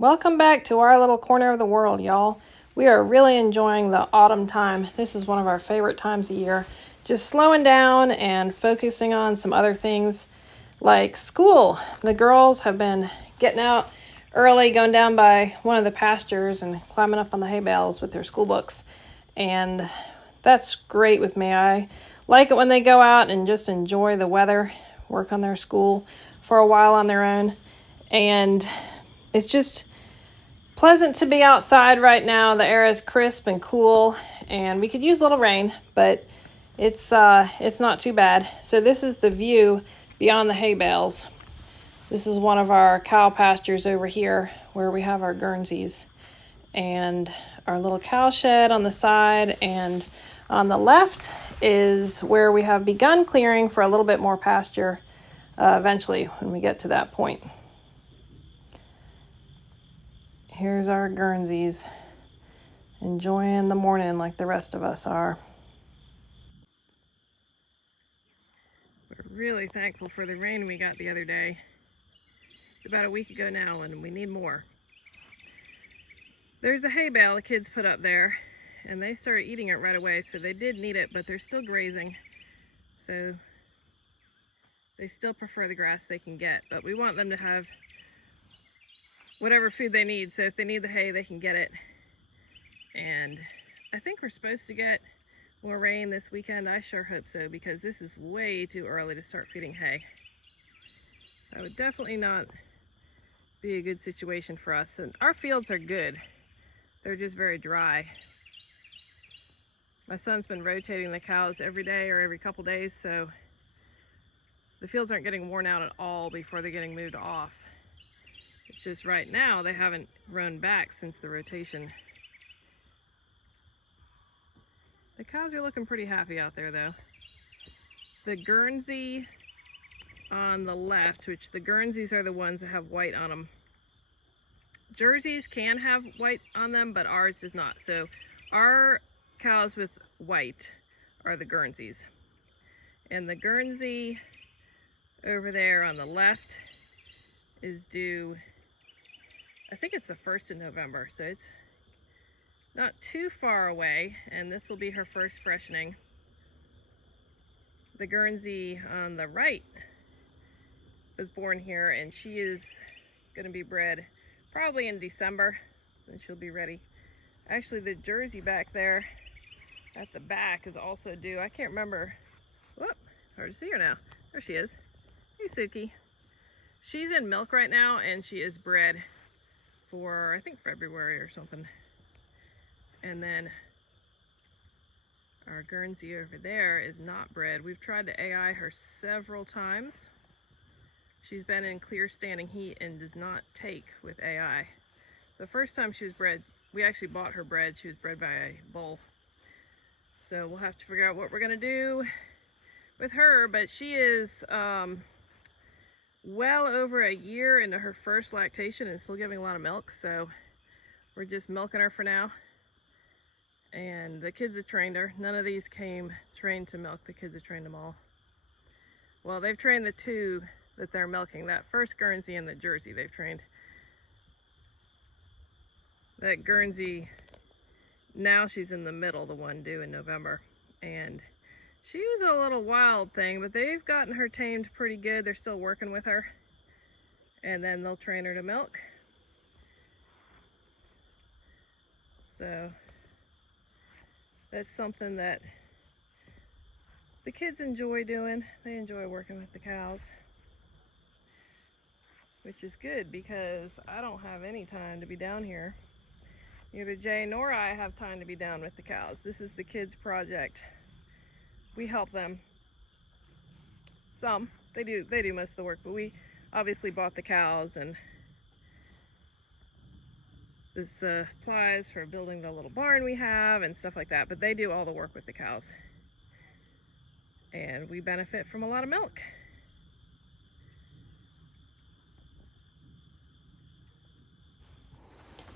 Welcome back to our little corner of the world, y'all. We are really enjoying the autumn time. This is one of our favorite times of year. Just slowing down and focusing on some other things like school. The girls have been getting out early, going down by one of the pastures and climbing up on the hay bales with their school books. And that's great with me. I like it when they go out and just enjoy the weather, work on their school for a while on their own. And it's just pleasant to be outside right now. The air is crisp and cool, and we could use a little rain, but it's not too bad. So this is the view beyond the hay bales. This is one of our cow pastures over here where we have our Guernseys and our little cow shed on the side, and on the left is where we have begun clearing for a little bit more pasture eventually when we get to that point. Here's our Guernseys, enjoying the morning like the rest of us are. We're really thankful for the rain we got the other day. It's about a week ago now, and we need more. There's a hay bale the kids put up there, and they started eating it right away, so they did need it, but they're still grazing. So they still prefer the grass they can get, but we want them to have whatever food they need. So if they need the hay, they can get it. And I think we're supposed to get more rain this weekend. I sure hope so, because this is way too early to start feeding hay. That would definitely not be a good situation for us. And our fields are good. They're just very dry. My son's been rotating the cows every day or every couple days, so the fields aren't getting worn out at all before they're getting moved off. It's just right now they haven't grown back since the rotation. The cows are looking pretty happy out there though. The Guernsey on the left, which the Guernseys are the ones that have white on them. Jerseys can have white on them, but ours does not. So our cows with white are the Guernseys. And the Guernsey over there on the left is due, I think it's the 1st of November, so it's not too far away, and this will be her first freshening. The Guernsey on the right was born here, and she is going to be bred probably in December, and she'll be ready. Actually, the Jersey back there at the back is also due. I can't remember. Whoop, hard to see her now. There she is. Hey, Suki. She's in milk right now, and she is bred for, I think, February or something. And then our Guernsey over there is not bred. We've tried to AI her several times. She's been in clear standing heat and does not take with AI. The first time she was bred, we actually bought her bred. She was bred by a bull. So we'll have to figure out what we're gonna do with her, but she is well over a year into her first lactation and still giving a lot of milk, so we're just milking her for now. And the kids have trained her. None of these came trained to milk. The kids have trained them all. Well, they've trained the two that they're milking. That first Guernsey and the Jersey they've trained. That Guernsey, now she's in the middle, the one due in November. And she was a little wild thing, but they've gotten her tamed pretty good. They're still working with her. And then they'll train her to milk. So that's something that the kids enjoy doing. They enjoy working with the cows, which is good because I don't have any time to be down here. Neither Jay nor I have time to be down with the cows. This is the kids' project. We help them some. They do most of the work, but we obviously bought the cows and the supplies for building the little barn we have and stuff like that, but they do all the work with the cows. And we benefit from a lot of milk.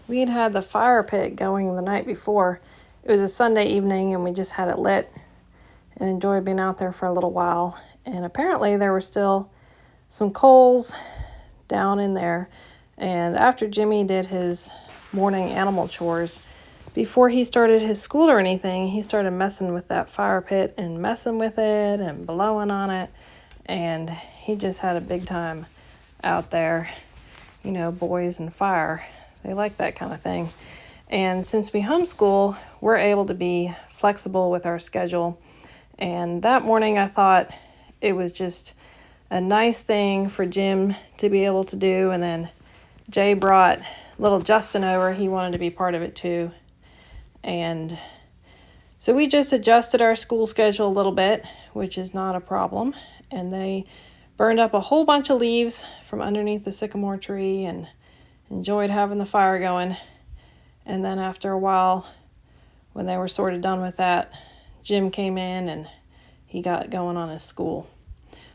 We had the fire pit going the night before. It was a Sunday evening and we just had it lit and enjoyed being out there for a little while. And apparently there were still some coals down in there. And after Jimmy did his morning animal chores, before he started his school or anything, he started messing with that fire pit and messing with it and blowing on it. And he just had a big time out there. You know, boys and fire, they like that kind of thing. And since we homeschool, we're able to be flexible with our schedule. And that morning I thought it was just a nice thing for Jim to be able to do. And then Jay brought little Justin over. He wanted to be part of it too. And so we just adjusted our school schedule a little bit, which is not a problem. And they burned up a whole bunch of leaves from underneath the sycamore tree and enjoyed having the fire going. And then after a while, when they were sort of done with that, Jim came in and he got going on his school.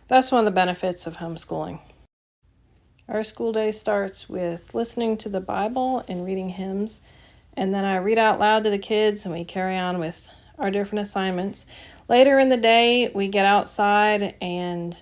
That's one of the benefits of homeschooling. Our school day starts with listening to the Bible and reading hymns. And then I read out loud to the kids and we carry on with our different assignments. Later in the day, we get outside and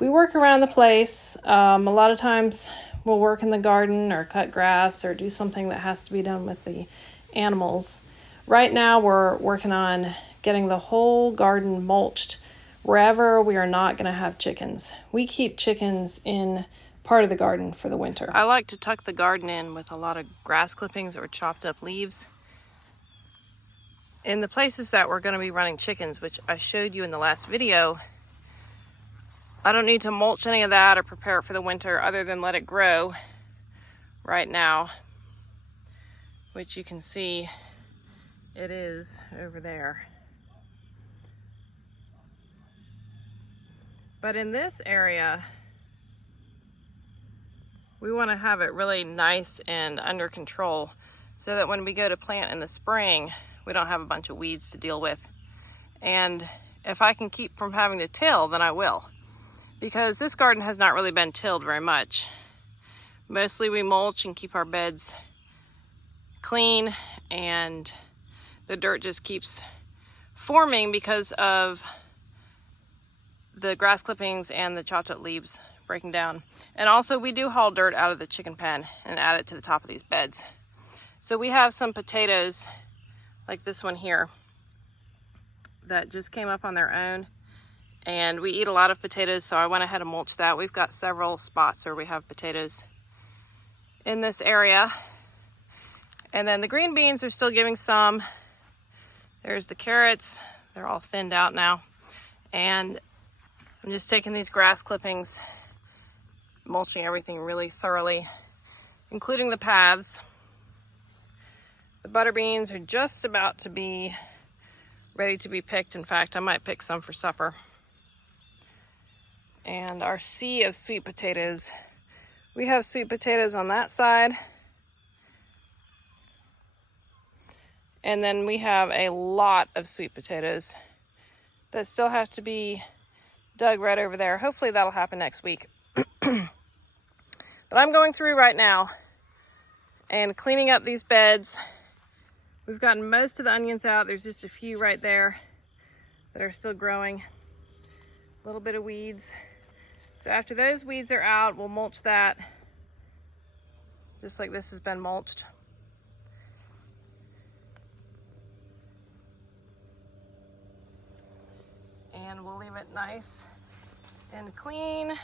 we work around the place. A lot of times we'll work in the garden or cut grass or do something that has to be done with the animals. Right now we're working on getting the whole garden mulched wherever we are not going to have chickens. We keep chickens in part of the garden for the winter. I like to tuck the garden in with a lot of grass clippings or chopped up leaves. In the places that we're going to be running chickens, which I showed you in the last video, I don't need to mulch any of that or prepare it for the winter other than let it grow right now, which you can see it is over there. But in this area, we want to have it really nice and under control so that when we go to plant in the spring, we don't have a bunch of weeds to deal with. And if I can keep from having to till, then I will. Because this garden has not really been tilled very much. Mostly we mulch and keep our beds clean, and the dirt just keeps forming because of the grass clippings and the chopped up leaves breaking down. And also we do haul dirt out of the chicken pen and add it to the top of these beds. So we have some potatoes like this one here that just came up on their own, and we eat a lot of potatoes, so I went ahead and mulched that. We've got several spots where we have potatoes in this area. And then the green beans are still giving some. There's the carrots, they're all thinned out now. And I'm just taking these grass clippings, mulching everything really thoroughly, including the paths. The butter beans are just about to be ready to be picked. In fact, I might pick some for supper. And our sea of sweet potatoes. We have sweet potatoes on that side. And then we have a lot of sweet potatoes that still have to be dug right over there. Hopefully that'll happen next week. But I'm going through right now and cleaning up these beds. We've gotten most of the onions out. There's just a few right there that are still growing. A little bit of weeds. So after those weeds are out, we'll mulch that just like this has been mulched. And we'll leave it nice and clean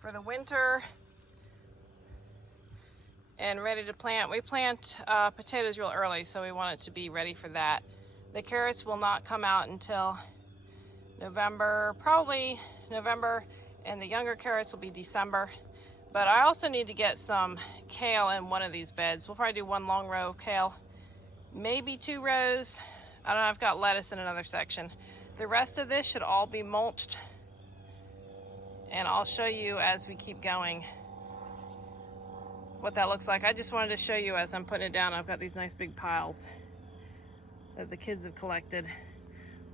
for the winter and ready to plant. We plant potatoes real early, so we want it to be ready for that. The carrots will not come out until November, probably November, and the younger carrots will be December. But I also need to get some kale in one of these beds. We'll probably do one long row of kale, maybe 2 rows. I don't know, I've got lettuce in another section. The rest of this should all be mulched, and I'll show you as we keep going what that looks like. I just wanted to show you as I'm putting it down. I've got these nice big piles that the kids have collected.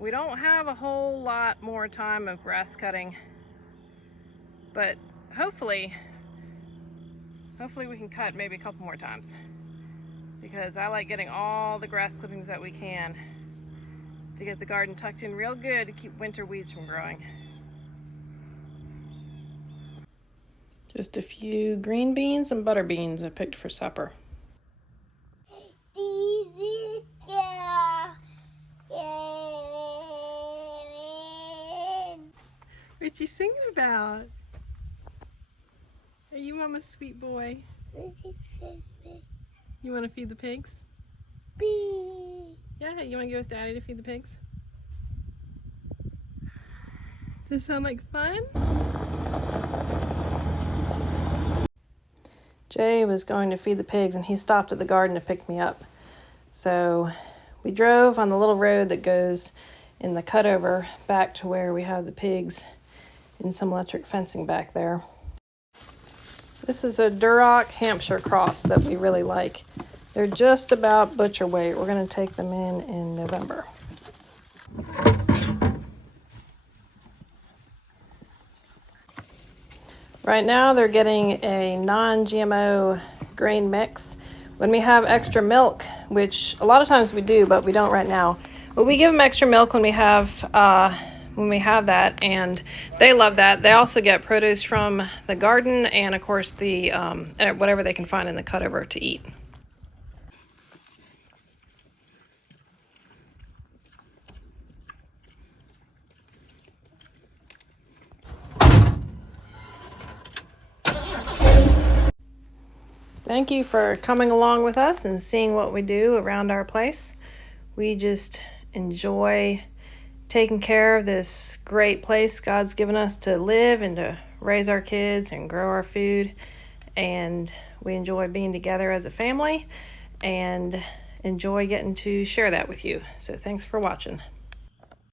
We don't have a whole lot more time of grass cutting, but hopefully we can cut maybe a couple more times, because I like getting all the grass clippings that we can to get the garden tucked in real good to keep winter weeds from growing. Just a few green beans and butter beans I picked for supper. What's you singing about? Are you Mama's sweet boy? You want to feed the pigs? Yeah, you want to go with Daddy to feed the pigs? Does this sound like fun? Jay was going to feed the pigs and he stopped at the garden to pick me up. So we drove on the little road that goes in the cutover back to where we have the pigs and some electric fencing back there. This is a Duroc Hampshire cross that we really like. They're just about butcher weight. We're going to take them in November. Right now they're getting a non-GMO grain mix. When we have extra milk, which a lot of times we do, but we don't right now, but we give them extra milk when we have that, and they love that. They also get produce from the garden and, of course, the whatever they can find in the cutover to eat. Thank you for coming along with us and seeing what we do around our place. We just enjoy taking care of this great place God's given us to live and to raise our kids and grow our food. And we enjoy being together as a family and enjoy getting to share that with you. So thanks for watching.